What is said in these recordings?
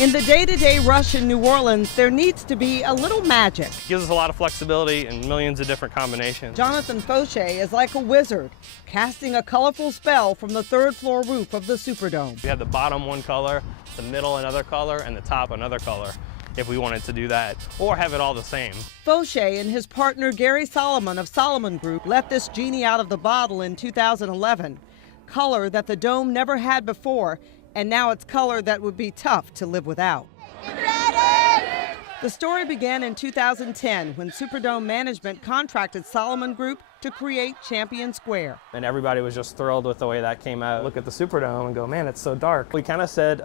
In the day-to-day rush in New Orleans, there needs to be a little magic. It gives us a lot of flexibility and millions of different combinations. Jonathan Fauché is like a wizard, casting a colorful spell from the third-floor roof of the Superdome. We have the bottom one color, the middle another color, and the top another color, if we wanted to do that, or have it all the same. Fauché and his partner Gary Solomon of Solomon Group let this genie out of the bottle in 2011. Color that the dome never had before, and now it's color that would be tough to live without. The story began in 2010 when Superdome management contracted Solomon Group to create Champion Square. And everybody was just thrilled with the way that came out. Look at the Superdome and go, man, it's so dark. We kind of said,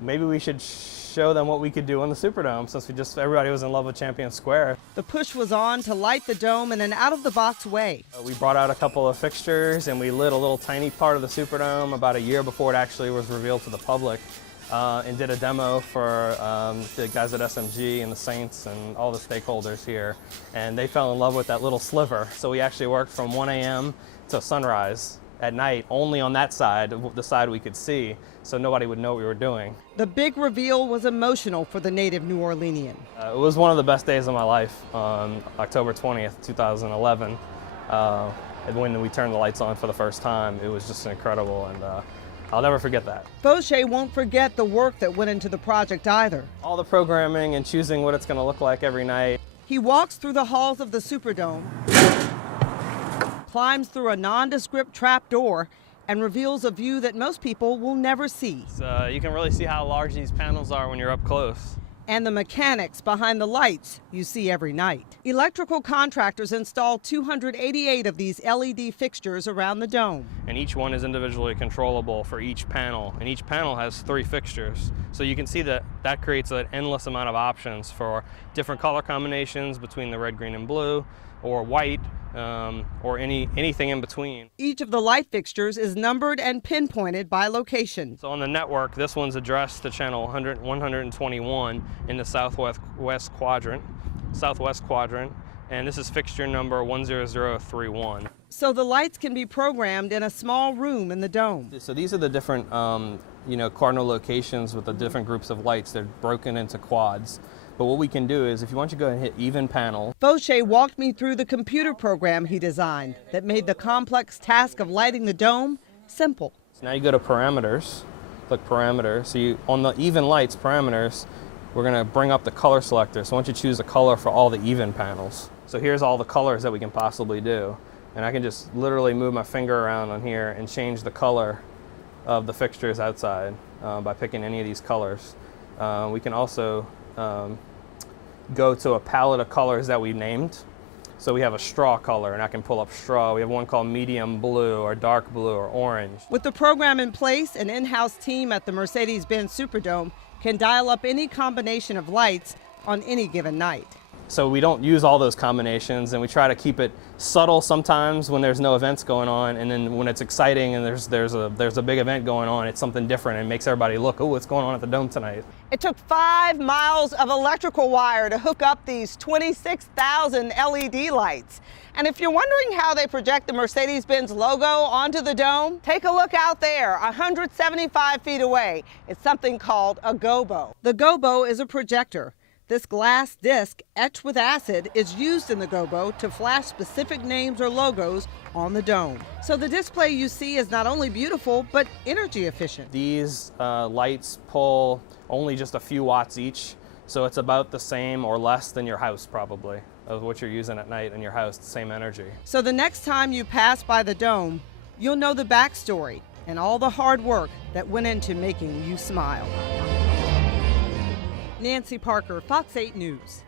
maybe we should show them what we could do on the Superdome, since everybody was in love with Champion Square. The push was on to light the dome in an out-of-the-box way. We brought out a couple of fixtures and we lit a little tiny part of the Superdome about a year before it actually was revealed to the public. And did a demo for the guys at SMG and the Saints and all the stakeholders here. And they fell in love with that little sliver. So we actually worked from 1 a.m. to sunrise at night, only on that side, the side we could see, so nobody would know what we were doing. The big reveal was emotional for the native New Orleanian. It was one of the best days of my life on October 20th, 2011. When we turned the lights on for the first time, it was just incredible. And I'll never forget that. Fauché won't forget the work that went into the project either. All the programming and choosing what it's going to look like every night. He walks through the halls of the Superdome, climbs through a nondescript trap door, and reveals a view that most people will never see. You can really see how large these panels are when you're up close. And the mechanics behind the lights you see every night. Electrical contractors installed 288 of these LED fixtures around the dome. And each one is individually controllable for each panel, and each panel has 3 fixtures. So you can see that creates an endless amount of options for different color combinations between the red, green, and blue, or white, or anything in between. Each of the light fixtures is numbered and pinpointed by location. So on the network, this one's addressed to channel 121 in the southwest quadrant, and this is fixture number 10031. So the lights can be programmed in a small room in the dome. So these are the different cardinal locations with the different groups of lights. They're broken into quads. But what we can do is, if you want to go and hit even panel. Fauché walked me through the computer program he designed that made the complex task of lighting the dome simple. So now you go to parameters, click parameters. So on the even lights parameters, we're going to bring up the color selector. So once you choose a color for all the even panels. So here's all the colors that we can possibly do. And I can just literally move my finger around on here and change the color of the fixtures outside by picking any of these colors. We can also go to a palette of colors that we named. So we have a straw color, and I can pull up straw. We have one called medium blue or dark blue or orange. With the program in place, an in-house team at the Mercedes-Benz Superdome can dial up any combination of lights on any given night. So we don't use all those combinations, and we try to keep it subtle sometimes when there's no events going on, and then when it's exciting and there's a big event going on, it's something different and makes everybody look, oh, what's going on at the dome tonight? It took 5 miles of electrical wire to hook up these 26,000 LED lights. And if you're wondering how they project the Mercedes-Benz logo onto the dome, take a look out there, 175 feet away. It's something called a gobo. The gobo is a projector. This glass disc, etched with acid, is used in the gobo to flash specific names or logos on the dome. So the display you see is not only beautiful, but energy efficient. These lights pull only just a few watts each, so it's about the same or less than your house probably, of what you're using at night in your house, the same energy. So the next time you pass by the dome, you'll know the backstory and all the hard work that went into making you smile. Nancy Parker, Fox 8 News.